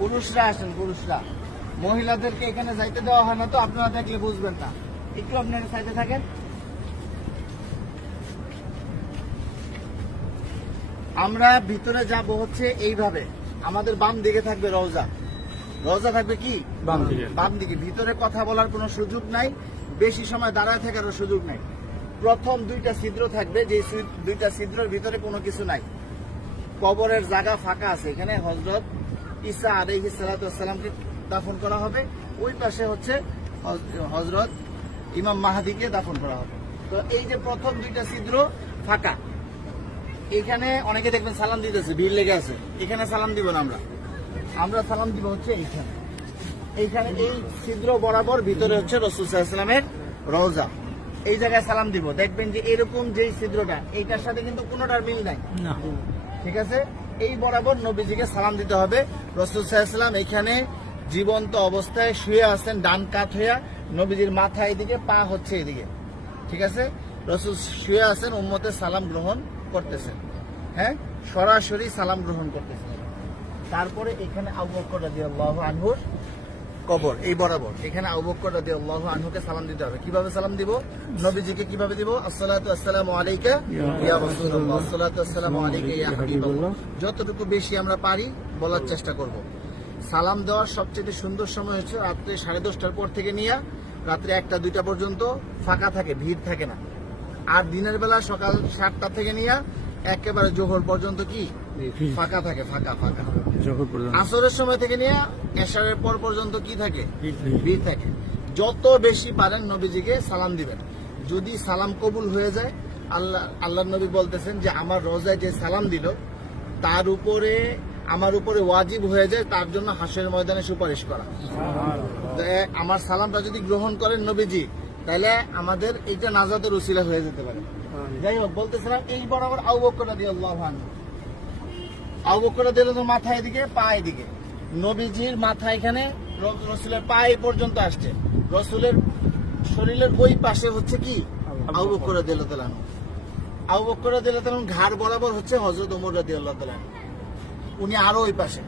পুরুষরা আসেন, পুরুষরা। মহিলাদেরকে এখানে যাইতে দেওয়া হয় না, তো আপনারা থাকলে বুঝবেন না। একটু আপনারা সাইডে থাকেন। আমরা ভিতরে যাব হচ্ছে এইভাবে। আমাদের বাম দিকে থাকবে রওজা। রওজা থাকবে কি বাম দিকে। ভিতরে কথা বলার কোনো সুযোগ নাই, বেশি সময় দাঁড়ায় থাকারও সুযোগ নাই। প্রথম দুইটা ছিদ্র থাকবে, যে দুইটা ছিদ্রের ভিতরে কোনো কিছু নাই। কবরের জায়গা ফাঁকা আছে। এখানে হযরত ঈসা আলাইহিস সালাতু ওয়াস সালামকে দাফন করা হবে। ওই পাশে হচ্ছে হযরত ইমাম মাহদিকে দাফন করা হবে। তো এই যে প্রথম দুইটা ছিদ্র ফাঁকা, এখানে অনেকে দেখবেন সালাম দিতেছে, ভিড় লেগে আছে। এখানে সালাম দিব না, আমরা সালাম দিব হচ্ছে এইখানে। এইখানে এই ছিদ্র বরাবর ভিতরে হচ্ছে রাসূল সাল্লাল্লাহু আলাইহি ওয়াসাল্লামের রওজা। এই জায়গায় সালাম দিব। দেখবেন যে এরকম যেই ছিদ্রটা, এইটার সাথে কিন্তু কোনোটার মিল নাই, ঠিক আছে? এই বরাবর নবীজিকে সালাম দিতে হবে। রাসূল সাল্লাল্লাহু আলাইহি ওয়াসাল্লাম এখানে জীবন্ত অবস্থায় শুয়ে আছেন, ডান কাত হইয়া। নবীজির মাথা এদিকে, পা হচ্ছে এদিকে, ঠিক আছে? রাসূল শুয়ে আছেন, উম্মতের সালাম গ্রহণ করতেছেন। হ্যাঁ, সরাসরি সালাম গ্রহণ করতেছেন। তারপরে এখানে আবু বকর রাদিয়াল্লাহু আনহুর কবর, এই বরাবর এখানে আবু বকর রাদিয়াল্লাহু আনহুকে সালাম দিতে হবে। কিভাবে সালাম দিব? নবীজিকে কিভাবে দিব? আসসালাতু আসসালামু আলাইকা ইয়া রাসূলুল্লাহ, আসসালাতু আসসালামু আলাইকা ইয়া হাবিবাল্লাহ। যতটুকু বেশি আমরা পারি বলার চেষ্টা করব। সালাম দেওয়ার সবচেয়ে সুন্দর সময় হচ্ছে রাত্রে 10:30টার পর থেকে নিয়ে রাত্রে 1টা-2টা পর্যন্ত ফাঁকা থাকে, ভিড় থাকে না। আর দিনের বেলা সকাল 7টা থেকে নিয়ে একেবারে জোহর পর্যন্ত কি ফাঁকা থাকে, ফাঁকা। আসরের সময় থেকে নিয়ে এশারের পর পর্যন্ত কি থাকে? ভিড় থাকে। যত বেশি পারেন নবীজিকে সালাম দিবেন। যদি সালাম কবুল হয়ে যায়, আল্লাহ নবী বলতেছেন যে আমার রোজায় যে সালাম দিল তার উপরে, আমার উপরে ওয়াজিব হয়ে যায় তার জন্য হাসরের ময়দানে সুপারিশ করা। আমার সালামটা যদি গ্রহণ করেন নবীজি, তাহলে আমাদের এইটা নাজাতের উসিলা হয়ে যেতে পারে। যাই হোক, বলতেছিলাম এই বরাবর আবু বকর রাদিয়াল্লাহু আনহু, আবু বকর রাদিয়াল্লাহু আনহু মাথা এদিকে, পা এদিকে। নবীজির মাথা এখানে, রাসূলের পা এই পর্যন্ত আসছে। রাসূলের শরীরের ওই পাশে হচ্ছে কি আবু বকর রাদিয়াল্লাহু আনহু। আবু বকর রাদিয়াল্লাহু আনহু ঘাড় বরাবর হচ্ছে হযরত ওমর রাদিয়াল্লাহু আনহু, উনি আরো ওই পাশে,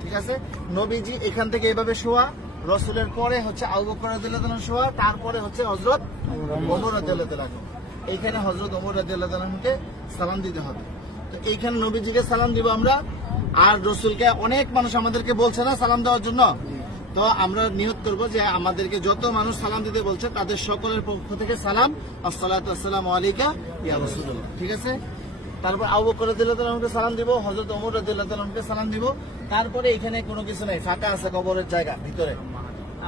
ঠিক আছে? নবীজি এখান থেকে এইভাবে শোয়া, রাসূলের পরে হচ্ছে আবু বকর রাদিয়াল্লাহু আনহু শোয়া, তারপরে হচ্ছে হযরত ওমর রাদিয়াল্লাহু আনহু। এইখানে হযরত ওমর রাদিয়াল্লাহু আনহুকে সালাম দিতে হবে। তো এইখানে নবীজিকে সালাম দিব আমরা। আর রাসূলকে অনেক মানুষ আমাদেরকে বলছে না সালাম দেওয়ার জন্য, তো আমরা নিয়ত করব যে আমাদেরকে যত মানুষ সালাম দিতে বলছে তাদের সকলের পক্ষ থেকে সালাম, আসসালাতু আসসালামু আলাইকা ইয়া রাসূলুল্লাহ, ঠিক আছে? তারপর আবু বকর রাদিয়াল্লাহু আনহুকে সালাম দিব, হযরত ওমর রাদিয়াল্লাহু আনহুকে সালাম দিব। তারপরে এখানে কোনো কিছু নাই, ফাঁকা আছে কবরের জায়গা ভিতরে।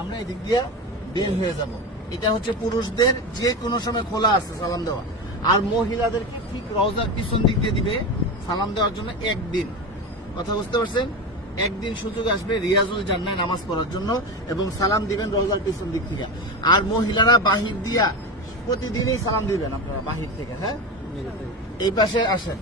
আমরা এদিক দিয়ে বের হয়ে যাব। এটা হচ্ছে পুরুষদের যে কোনো সময় খোলা আছে সালাম দেওয়া। আর মহিলাদেরকে ঠিক রওজার পিছন দিক দিয়ে দিবে সালাম দেওয়ার জন্য একদিন। কথা বুঝতে পারছেন? একদিন সুযোগ আসবে রিয়াজুল জান্নাহ নামাজ পড়ার জন্য, এবং সালাম দিবেন রওজার পিছন দিক থেকে। আর মহিলারা বাহির দিয়া প্রতিদিনই সালাম দিবেন আপনারা বাহির থেকে। হ্যাঁ, এই পাশে আসেন।